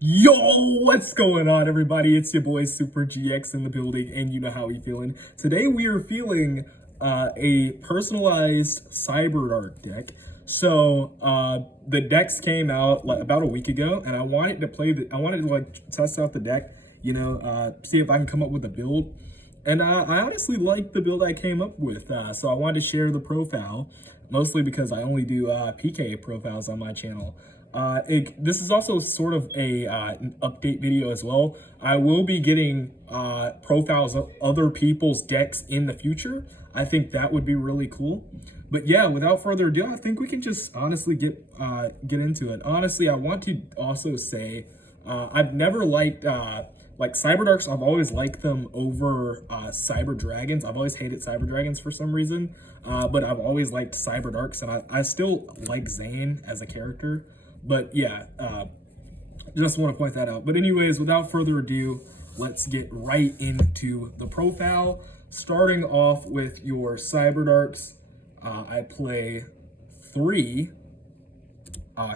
Yo, what's going on, everybody? It's your boy Super GX in the building, and you know how we feeling. Today we are feeling a personalized Cyberdark deck. The decks came out like about a week ago, and I wanted to I wanted to like test out the deck, see if I can come up with a build. And I honestly like the build I came up with, so I wanted to share the profile, mostly because I only do PK profiles on my channel. This is also sort of an update video as well. I will be getting profiles of other people's decks in the future. I think that would be really cool. But yeah, without further ado, I think we can just honestly get into it. Honestly, I want to also say I've never liked like Cyberdarks. I've always liked them over Cyber Dragons. I've always hated Cyber Dragons for some reason, but I've always liked Cyberdarks, and I still like Zane as a character. But yeah, just want to point that out. But anyways, without further ado, let's get right into the profile. Starting off with your Cyberdarks, I play 3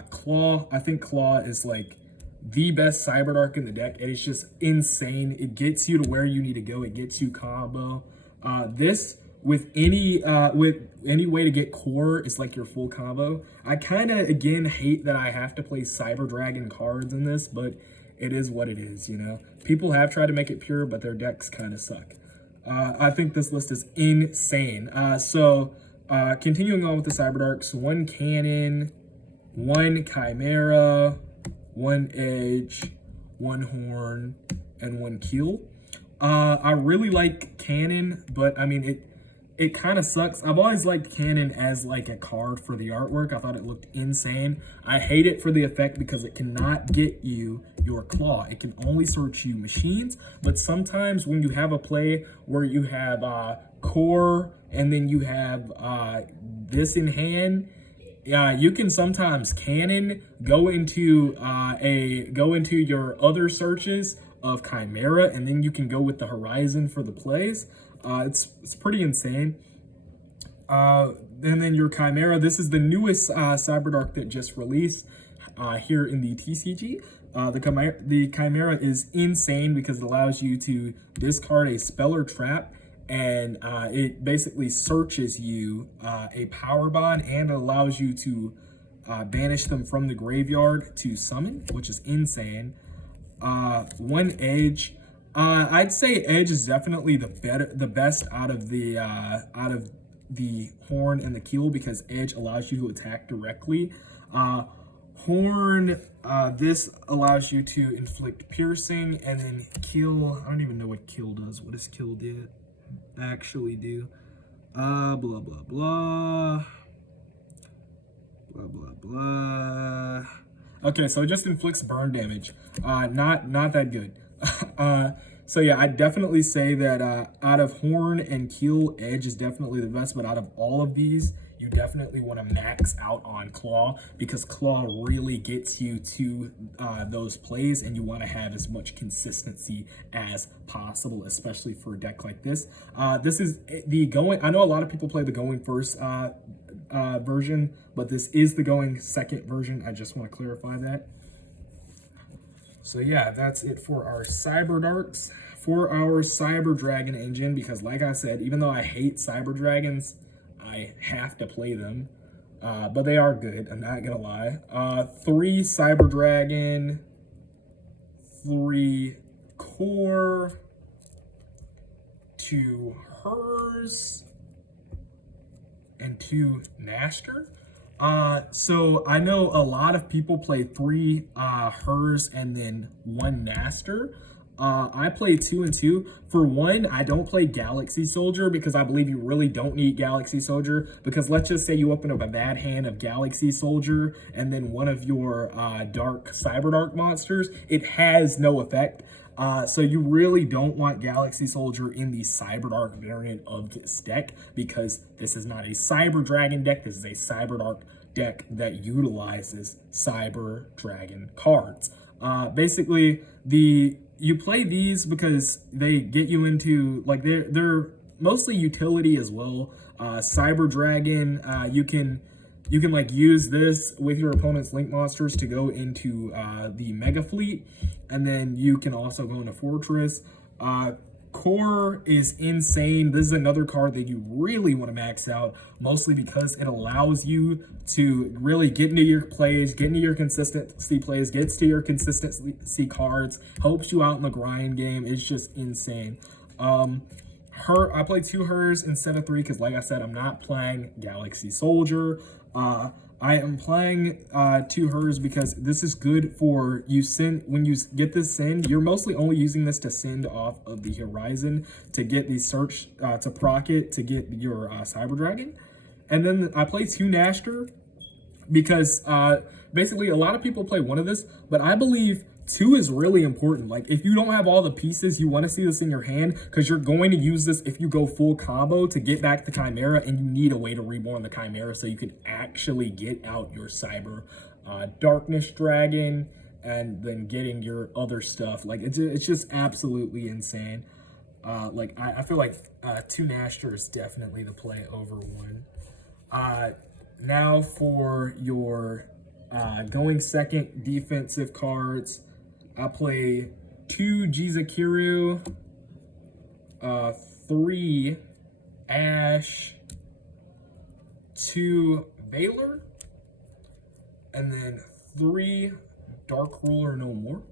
Claw. I think Claw is like the best Cyberdark in the deck. It is just insane. It gets you to where you need to go. It gets you combo. This with any way to get core is like your full combo. I kind of again hate that I have to play Cyber Dragon cards in this, but it is what it is, you know. People have tried to make it pure, but their decks kind of suck. I think this list is insane. Continuing on with the Cyberdarks, 1 Cannon, 1 Chimera, 1 Edge, 1 Horn, and 1 Keel. I really like Cannon, but I mean, it kind of sucks. I've always liked Cannon as like a card for the artwork. I thought it looked insane. I hate it for the effect because it cannot get you your Claw. It can only search you machines, but sometimes when you have a play where you have core and then you have this in hand, you can sometimes Cannon go into your other searches of Chimera, and then you can go with the Horizon for the plays. It's pretty insane. And then your Chimera, this is the newest Cyberdark that just released here in the TCG. The Chimera is insane because it allows you to discard a spell or trap, and it basically searches you a power bond, and it allows you to banish them from the graveyard to summon, which is insane. 1 Edge. I'd say Edge is definitely the best out of the Horn and the Keel, because Edge allows you to attack directly. Horn, this allows you to inflict piercing, and then Keel, I don't even know what Keel does. What does Keel actually do? Blah, blah, blah. Blah, blah, blah. Okay, so it just inflicts burn damage. Not that good. So yeah, I definitely say that out of Horn and Keel, Edge is definitely the best, but out of all of these, you definitely want to max out on Claw, because Claw really gets you to those plays, and you want to have as much consistency as possible, especially for a deck like this. This is the going, I know a lot of people play the going first version, but this is the going second version. I just want to clarify that. So yeah, that's it for our Cyberdarks. For our Cyber Dragon engine, because like I said, even though I hate Cyber Dragons, I have to play them. But they are good, I'm not gonna lie. 3 Cyber Dragon, 3 Core, 2 Hers, and 2 Naster. So I know a lot of people play 3 Hers and then 1 Naster. I play 2 and 2. For 1, I don't play Galaxy Soldier because I believe you really don't need Galaxy Soldier, because let's just say you open up a bad hand of Galaxy Soldier and then one of your Cyberdark monsters, it has no effect. So you really don't want Galaxy Soldier in the Cyberdark variant of this deck, because this is not a Cyber Dragon deck. This is a Cyberdark deck that utilizes Cyber Dragon cards. Basically, you play these because they get you into, like, they're mostly utility as well. Cyber Dragon, you can you can like use this with your opponent's link monsters to go into the Mega Fleet, and then you can also go into Fortress. Core is insane. This is another card that you really want to max out, mostly because it allows you to really get into your plays, get into your consistency plays, gets to your consistency cards, helps you out in the grind game. It's just insane. I played 2 hers instead of 3 because, like I said, I'm not playing Galaxy Soldier. I am playing 2 hers because this is good for when you get this send, you're mostly only using this to send off of the Horizon to get the search to proc it to get your Cyber Dragon. And then I play 2 Nashter because basically a lot of people play 1 of this, but I believe 2 is really important. Like, if you don't have all the pieces, you want to see this in your hand because you're going to use this if you go full combo to get back the Chimera, and you need a way to reborn the Chimera so you can actually get out your Cyber Darkness Dragon and then getting your other stuff. Like, it's just absolutely insane. Like, I feel like 2 Nashter is definitely the play over 1. Now for your going second defensive cards, I play 2 Jizakiru, 3 Ash, 2 Valor, and then 3 Dark Ruler No More.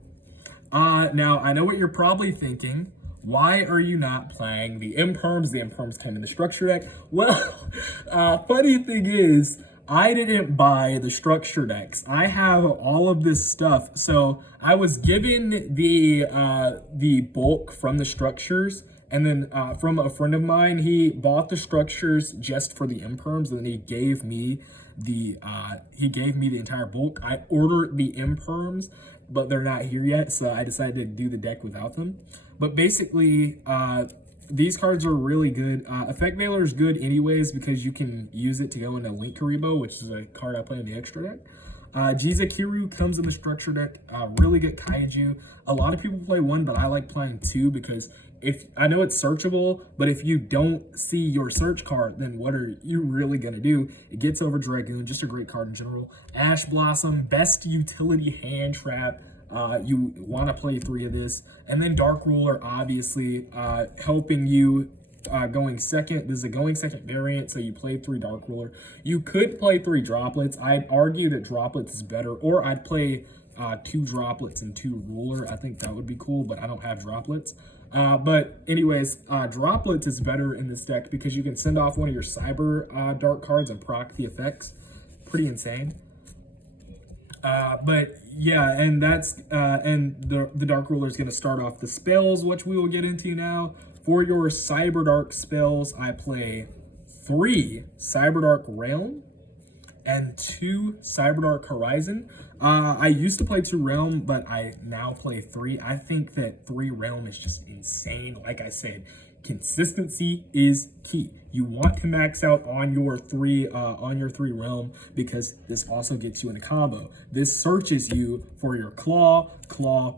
Now, I know what you're probably thinking. Why are you not playing the Imperms? The Imperms came in the structure deck. Well, funny thing is, I didn't buy the structure decks. I have all of this stuff. So I was given the bulk from the structures, and then from a friend of mine, he bought the structures just for the Imperms, and then he gave me the entire bulk. I ordered the Imperms, but they're not here yet, so I decided to do the deck without them. But basically, these cards are really good. Effect Veiler is good anyways because you can use it to go into Link Karibo, which is a card I play in the extra deck. Jizakiru comes in the structure deck. Really good kaiju. A lot of people play 1, but I like playing 2 because I know it's searchable, but if you don't see your search card, then what are you really going to do? It gets over Dragoon, just a great card in general. Ash Blossom, best utility hand trap. You want to play 3 of this. And then Dark Ruler, obviously, helping you going second. This is a going second variant, so you play 3 Dark Ruler. You could play 3 Droplets. I'd argue that Droplets is better, or I'd play 2 Droplets and 2 Ruler. I think that would be cool, but I don't have Droplets. But anyways, Droplets is better in this deck because you can send off one of your Cyber Dark cards and proc the effects. Pretty insane. But yeah, and that's and the Dark Ruler is going to start off the spells, which we will get into now. For your Cyberdark spells, I play 3 Cyberdark Realm and 2 Cyberdark Horizon. I used to play 2 Realm, but I now play 3. I think that 3 Realm is just insane. Like I said, consistency is key. You want to max out on your 3 Realm because this also gets you in a combo. This searches you for your Claw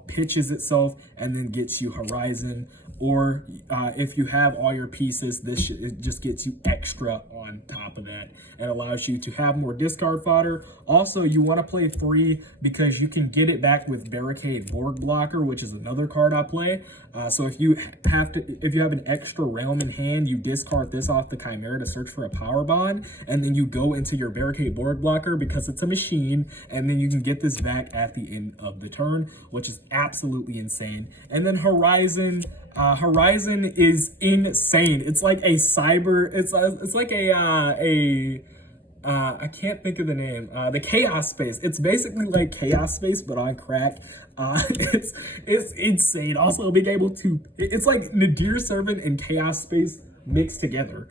pitches itself and then gets you Horizon. Or if you have all your pieces, it just gets you extra on top of that and allows you to have more discard fodder. Also, you want to play 3 because you can get it back with Barricade Borg Blocker, which is another card I play. So if you have an extra realm in hand, you discard this off the Chimera to search for a power bond, and then you go into your Barricade Borg Blocker because it's a machine, and then you can get this back at the end of the turn, which is absolutely insane. And then Horizon. Horizon is insane. It's like a cyber. It's like I can't think of the name. The Chaos Space. It's basically like Chaos Space, but on crack. It's insane. Also, being able to. It's like Nadir Servant and Chaos Space mixed together.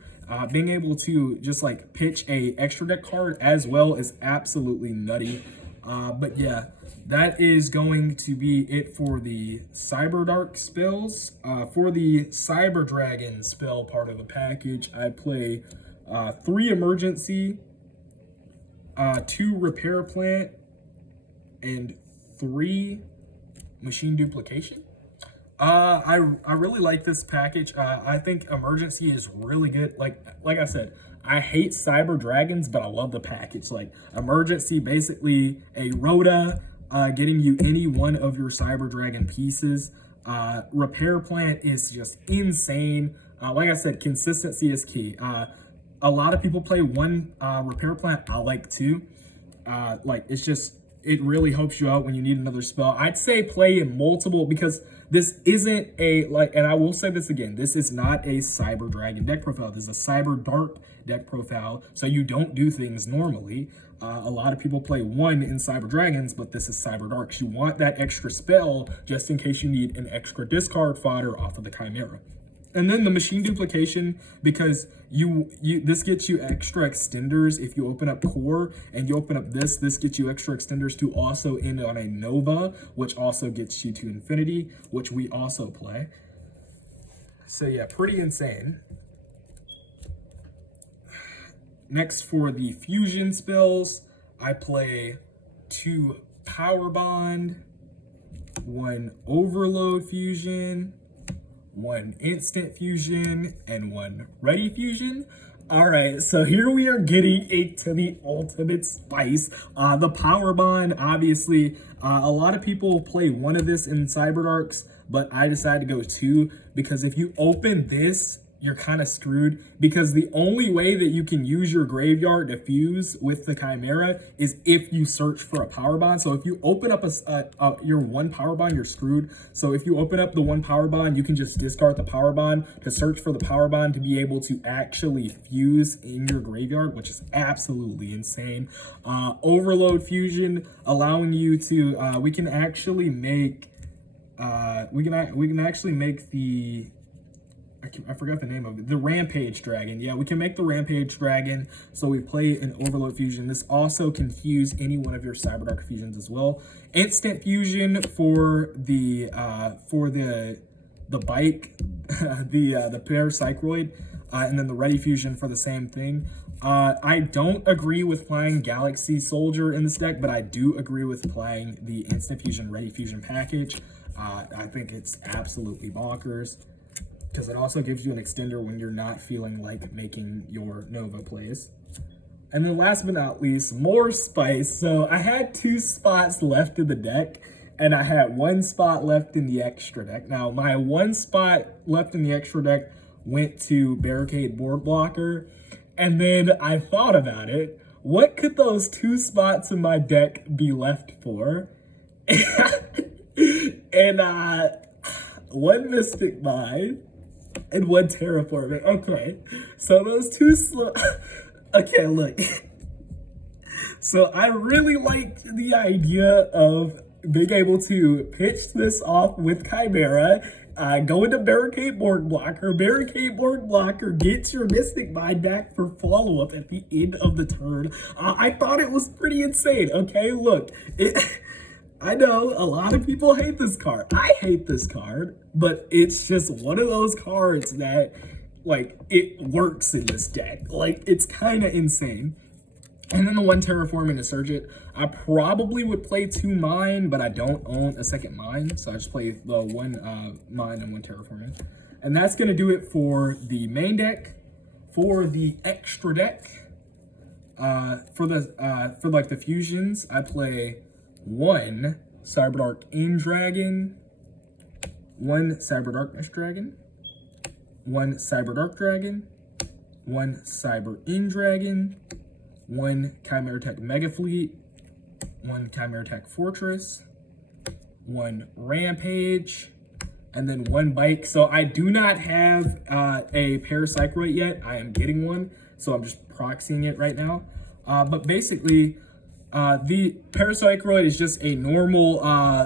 Being able to just like pitch a extra deck card as well is absolutely nutty. But yeah. That is going to be it for the Cyberdark spells. For the Cyber Dragon spell part of the package, I play 3 Emergency, 2 Repair Plant, and 3 Machine Duplication. I really like this package. I think Emergency is really good. Like I said, I hate Cyber Dragons, but I love the package. Like Emergency, basically a Rhoda, getting you any one of your Cyber Dragon pieces. Repair Plant is just insane. Like I said, consistency is key. A lot of people play one Repair Plant. I like two. Like it's just, it really helps you out when you need another spell. I'd say play in multiple, because this isn't a, like, and I will say this again, this is not a Cyber Dragon deck profile. This is a Cyberdark deck profile, so you don't do things normally. A lot of people play one in Cyber Dragons, but this is Cyberdark. You want that extra spell just in case you need an extra discard fodder off of the Chimera. And then the machine duplication, because this gets you extra extenders if you open up core, and you open up this gets you extra extenders to also end on a Nova, which also gets you to infinity, which we also play. So yeah, pretty insane. Next, for the fusion spells, I play 2 Power Bond, 1 Overload Fusion, 1 Instant Fusion, and 1 Ready Fusion. All right, so here we are getting into the ultimate spice. The Power Bond, obviously, a lot of people play one of this in Cyberdarks, but I decided to go 2, because if you open this, you're kind of screwed, because the only way that you can use your graveyard to fuse with the Chimera is if you search for a Power Bond. So if you open up your 1 Power Bond, you're screwed. So if you open up the 1 Power Bond, you can just discard the Power Bond to search for the Power Bond to be able to actually fuse in your graveyard, which is absolutely insane. Overload Fusion, allowing you to, we can actually make the, I forgot the name of it. The Rampage Dragon. Yeah, we can make the Rampage Dragon. So we play an Overload Fusion. This also can fuse any one of your Cyberdark fusions as well. Instant Fusion for the bike, the Paracycloid, and then the Ready Fusion for the same thing. I don't agree with playing Galaxy Soldier in this deck, but I do agree with playing the Instant Fusion Ready Fusion package. I think it's absolutely bonkers, because it also gives you an extender when you're not feeling like making your Nova plays. And then last but not least, more spice. So I had 2 spots left in the deck, and I had 1 spot left in the extra deck. Now, my 1 spot left in the extra deck went to Barricade Board Blocker, and then I thought about it. What could those 2 spots in my deck be left for? And 1 Mystic Mind, and 1 Terraforming. Okay, so those 2 okay, look. So I really liked the idea of being able to pitch this off with Chimera, go into Barricade Board Blocker. Barricade Board Blocker gets your Mystic Mind back for follow-up at the end of the turn. I thought it was pretty insane. Okay, look. I know a lot of people hate this card. I hate this card, but it's just one of those cards that, like, it works in this deck. Like, it's kind of insane. And then the 1 Terraforming Insurgent. I probably would play 2 Mine, but I don't own a second Mine, so I just play the 1 Mine and 1 Terraforming. And that's going to do it for the main deck. For the extra deck, for the fusions, I play 1 Cyberdark Dragon, 1 Cyberdarkness Dragon, 1 Cyberdark Dragon, 1 Cyber Dragon, 1 Chimera Tech Mega Fleet, 1 Chimera Tech Fortress, 1 Rampage, and then 1 Bike. So I do not have a Paracycloid yet. I am getting one, so I'm just proxying it right now. But basically, the Paracycloid is just a normal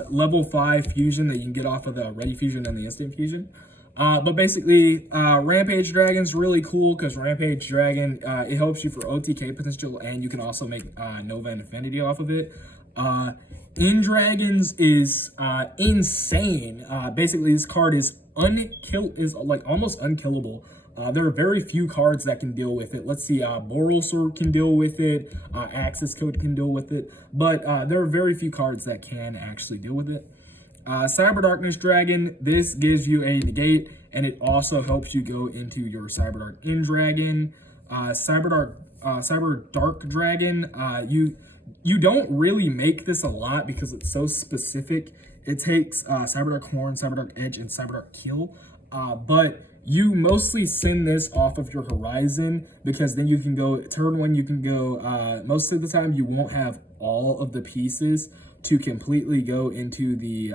level 5 fusion that you can get off of the Ready Fusion and the Instant Fusion. But basically, Rampage Dragon's really cool because Rampage Dragon, it helps you for OTK potential, and you can also make Nova and Infinity off of it. Dragons is insane. Basically, this card is almost unkillable. There are very few cards that can deal with it. Let's see, Boral Sword can deal with it, Axis Code can deal with it, but there are very few cards that can actually deal with it. Cyber Darkness Dragon, this gives you a negate, and it also helps you go into your Cyberdark Dragon. Cyberdark Dragon. You don't really make this a lot because it's so specific. It takes Cyberdark Horn, Cyberdark Edge, and Cyberdark Kill. But you mostly send this off of your horizon because then you can go turn one. You can go most of the time. You won't have all of the pieces to completely go into the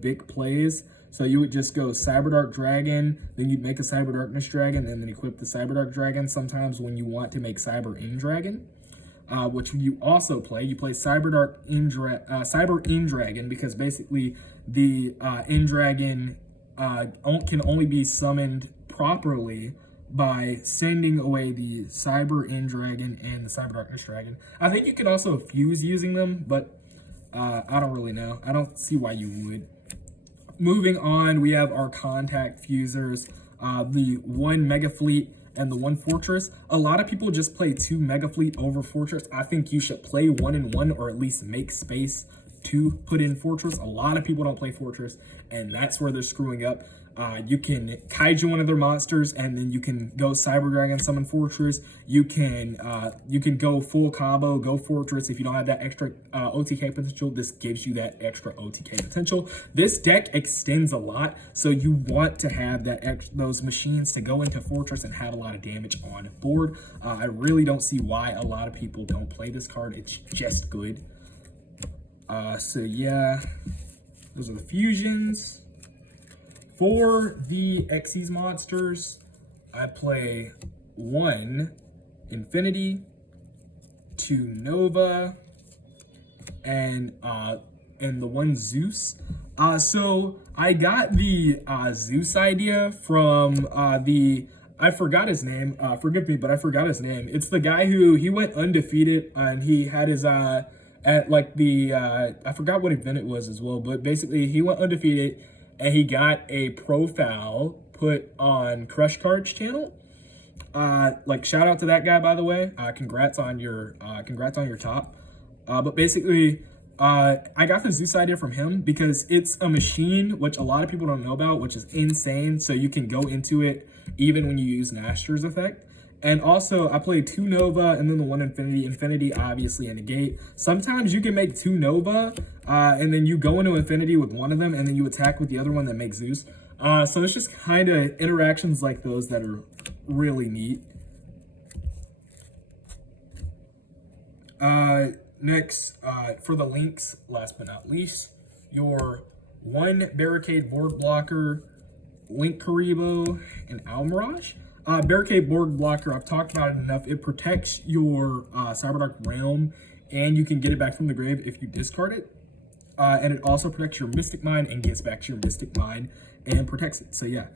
big plays. So you would just go Cyberdark Dragon, then you'd make a Cyberdarkness Dragon, and then equip the Cyberdark Dragon. Sometimes when you want to make Cyber End Dragon, which you also play, you play Cyber End Dragon because basically the End Dragon can only be summoned properly by sending away the Cyber End Dragon and the Cyberdarkness Dragon. I think you can also fuse using them, but I don't really know. I don't see why you would. Moving on, we have our contact fusers, the 1 Mega Fleet and the 1 Fortress. A lot of people just play 2 Mega Fleet over Fortress. I think you should play 1 and 1, or at least make space to put in Fortress. A lot of people don't play Fortress, and that's where they're screwing up. You can kaiju one of their monsters, and then you can go Cyber Dragon, summon Fortress. You can go full combo, go Fortress. If you don't have that extra OTK potential, this gives you that extra OTK potential. This deck extends a lot, so you want to have that those machines to go into Fortress and have a lot of damage on board. I really don't see why a lot of people don't play this card. It's just good. So yeah, those are the fusions. For the Xyz monsters, I play 1 Infinity, 2 Nova, and the 1 Zeus. So I got the Zeus idea from I forgot his name. Forgive me, but I forgot his name. It's the guy he went undefeated and he had his at like the I forgot what event it was as well, but basically he went undefeated and he got a profile put on Crush Card's channel. Like shout out to that guy, by the way. Congrats on your top. But basically I got the Zeus idea from him because it's a machine which a lot of people don't know about, which is insane. So you can go into it even when you use Naster's effect. And also, I played 2 Nova and then the 1 Infinity. Infinity, obviously, in the gate. Sometimes you can make 2 Nova, and then you go into Infinity with one of them, and then you attack with the other one that makes Zeus. So it's just kind of interactions like those that are really neat. Next, for the links, last but not least, your 1 Barricade Board Blocker, Link Karibo, and Almirage. Barricade Board Blocker, I've talked about it enough. It protects your Cyberdark Realm, and you can get it back from the grave if you discard it. And it also protects your Mystic Mine and gets back to your Mystic Mine and protects it. So yeah,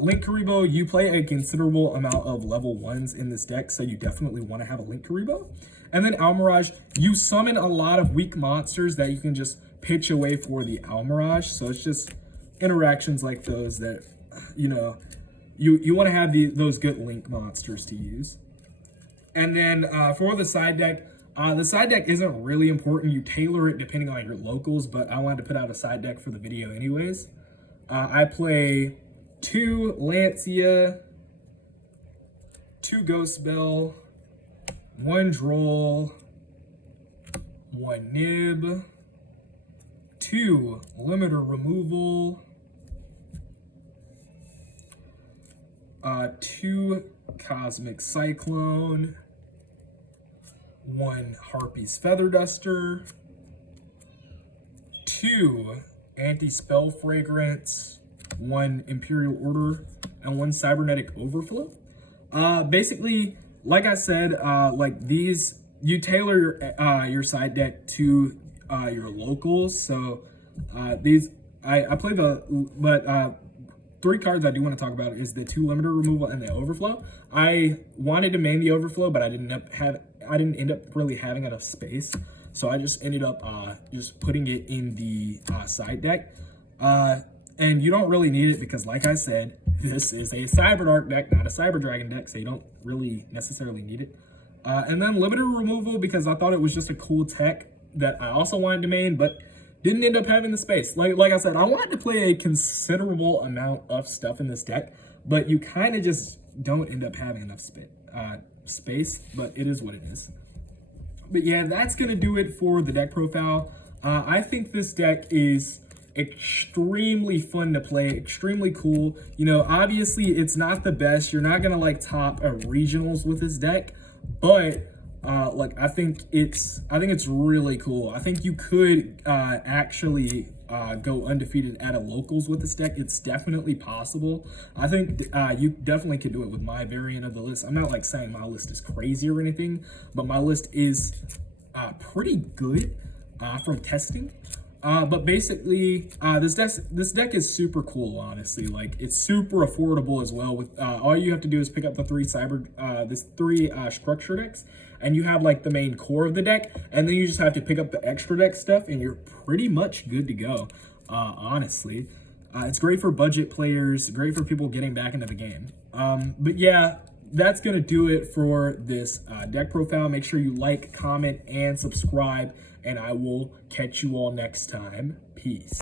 Link Karibo, you play a considerable amount of level 1s in this deck, so you definitely want to have a Link Karibo. And then Almirage, you summon a lot of weak monsters that you can just pitch away for the Almirage. So it's just interactions like those that, you know, you want to have those good Link monsters to use. And then for the side deck isn't really important. You tailor it depending on your locals, but I wanted to put out a side deck for the video anyways. I play 2 Lancia, 2 Ghost Bell, 1 Droll, 1 Nib, 2 Limiter Removal, 2 Cosmic Cyclone, 1 Harpy's Feather Duster, 2 Anti-Spell Fragrance, 1 Imperial Order, and 1 Cybernetic Overflow. Basically, like I said, like these, you tailor your side deck to your locals. So these, I play but 3 cards I do want to talk about is the 2 Limiter Removal and the Overflow. I wanted to main the Overflow, but I didn't end up really having enough space. So I just ended up just putting it in the side deck. And you don't really need it because, like I said, this is a Cyberdark deck, not a Cyber Dragon deck, so you don't really necessarily need it. And then Limiter Removal because I thought it was just a cool tech that I also wanted to main, but didn't end up having the space. Like I said, I wanted to play a considerable amount of stuff in this deck, but you kind of just don't end up having enough space, but it is what it is. But yeah, that's going to do it for the deck profile. I think this deck is extremely fun to play, extremely cool. You know, obviously it's not the best. You're not going to like top regionals with this deck, but like I think it's really cool. I think you could actually go undefeated at a locals with this deck. It's definitely possible. I think you definitely could do it with my variant of the list. I'm not like saying my list is crazy or anything, but my list is pretty good from testing. But basically, this deck is super cool, honestly. Like, it's super affordable as well. With all you have to do is pick up the three structure decks, and you have like the main core of the deck, and then you just have to pick up the extra deck stuff, and you're pretty much good to go. Honestly, it's great for budget players, great for people getting back into the game. But yeah, that's gonna do it for this deck profile. Make sure you like, comment, and subscribe, and I will catch you all next time. Peace.